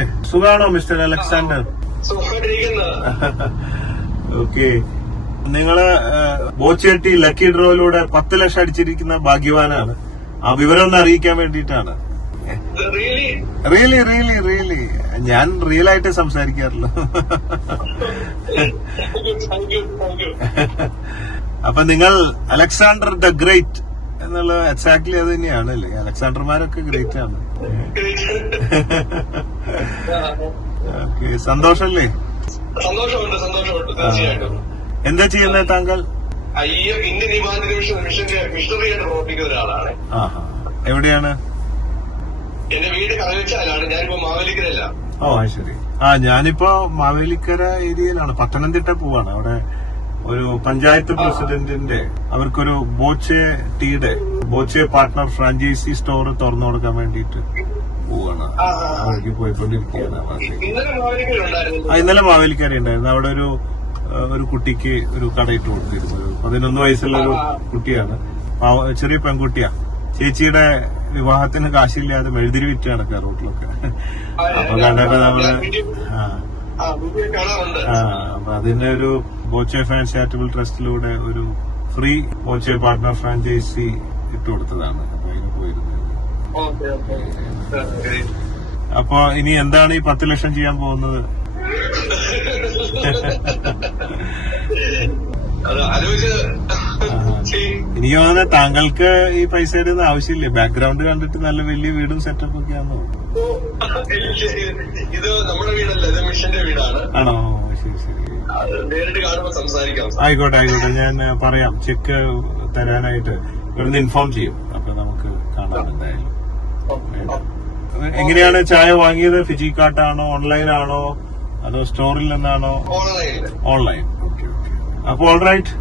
Hi, സുഖാണോ mister Alexander? Okay, നിങ്ങള് ബോച്ചേട്ടി lucky ഡ്രോയിലൂടെ 10 ലക്ഷം അടിച്ചിരിക്കുന്ന ഭാഗ്യവാനാണ്. ആ വിവരം ഒന്ന് അറിയിക്കാൻ വേണ്ടിയിട്ടാണ്. റിയലി ഞാൻ റിയൽ ആയിട്ട് സംസാരിക്കാറുള്ളൂ. അപ്പൊ നിങ്ങൾ അലക്സാണ്ടർ ദ ഗ്രേറ്റ് എന്നുള്ള എക്സാക്ട്ലി അത് തന്നെയാണ് അല്ലേ? അലക്സാണ്ടർമാരൊക്കെ ഗ്രേറ്റ് ആണ്. ഓക്കെ, സന്തോഷല്ലേ? സന്തോഷമുണ്ട് തീർച്ചയായിട്ടും. എന്താ ചെയ്യുന്നത് താങ്കൾ? ഇന്ത്യൻ ഹിമാലയ മിഷണറിയായിട്ട് പ്രവർത്തിക്കുന്ന ഒരാളാണ്. എവിടെയാണ്? എന്റെ വീട് കറവച്ചാലാണ്. ഞാനിപ്പോ മാവേലിക്കരല്ല. ഓ ശരി. ഞാനിപ്പോ മാവേലിക്കര ഏരിയയിലാണ്. പത്തനംതിട്ട പോവാണ്. അവിടെ ഒരു പഞ്ചായത്ത് പ്രസിഡന്റിന്റെ അവർക്കൊരു ബോച്ചെ പാർട്ട്ണർ ഫ്രാഞ്ചൈസി സ്റ്റോർ തുറന്നു കൊടുക്കാൻ വേണ്ടിയിട്ട് പോവാണ്. അവിടേക്ക് പോയിക്കൊണ്ടിരിക്കുകയാണ്. ഇന്നലെ മാവേലിക്കര ഉണ്ടായിരുന്നു. അവിടെ ഒരു കുട്ടിക്ക് ഒരു കടയിട്ട് കൊടുത്തിരുന്നു. 11 വയസ്സുള്ള ഒരു കുട്ടിയാണ്. ചെറിയ പെൺകുട്ടിയാ. ചേച്ചിയുടെ വിവാഹത്തിന് കാശില്ലാതെ മെഴുതിരി വിറ്റ് നടക്കുക റോട്ടിലൊക്കെ. അപ്പൊ കണ്ടപ്പോ നമ്മള് അപ്പൊ അതിന്റെ ഒരു ബോച്ചെ ഫാൻസ് ചാരിറ്റബിൾ ട്രസ്റ്റിലൂടെ ഒരു ഫ്രീ ബോച്ചെ പാർട്ട്ണർ ഫ്രാഞ്ചൈസി ഇട്ടുകൊടുത്തതാണ്. അപ്പൊ അതിന് പോയിരുന്നത്. അപ്പൊ ഇനി എന്താണ് ഈ 10 ലക്ഷം ചെയ്യാൻ പോകുന്നത്? എനിക്ക് തോന്നുന്നത് താങ്കൾക്ക് ഈ പൈസയുടെ ഒന്നും ആവശ്യമില്ല. ബാക്ക്ഗ്രൗണ്ട് കണ്ടിട്ട് നല്ല വലിയ വീടും സെറ്റപ്പ് ഒക്കെ ആണോ? ഇത് നമ്മുടെ വീടല്ല, ഇത് മിഷന്റെ വീടാണ്. ആണോ? ശരി. നേരിട്ട് കാണുമ്പോൾ സംസാരിക്കാം. ആയിക്കോട്ടെ. ഞാൻ പറയാം. ചെക്ക് തരാനായിട്ട് ഇവിടുന്ന് ഇൻഫോം ചെയ്യും. അപ്പൊ നമുക്ക് കാണാം എന്തായാലും. എങ്ങനെയാണ് ചായ വാങ്ങിയത്? ഫിജി കാർട്ടാണോ, ഓൺലൈനാണോ, അതോ സ്റ്റോറിൽ നിന്നാണോ? ഓൺലൈൻ. ഓക്കെ. അപ്പൊ all right,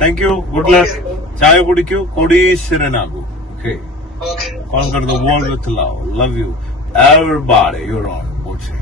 thank you, good luck. ചായ കുടിക്കൂ, കോടീശ്വരനാകൂ. Okay, conquer the world with love. Love you, everybody. You're on Boche.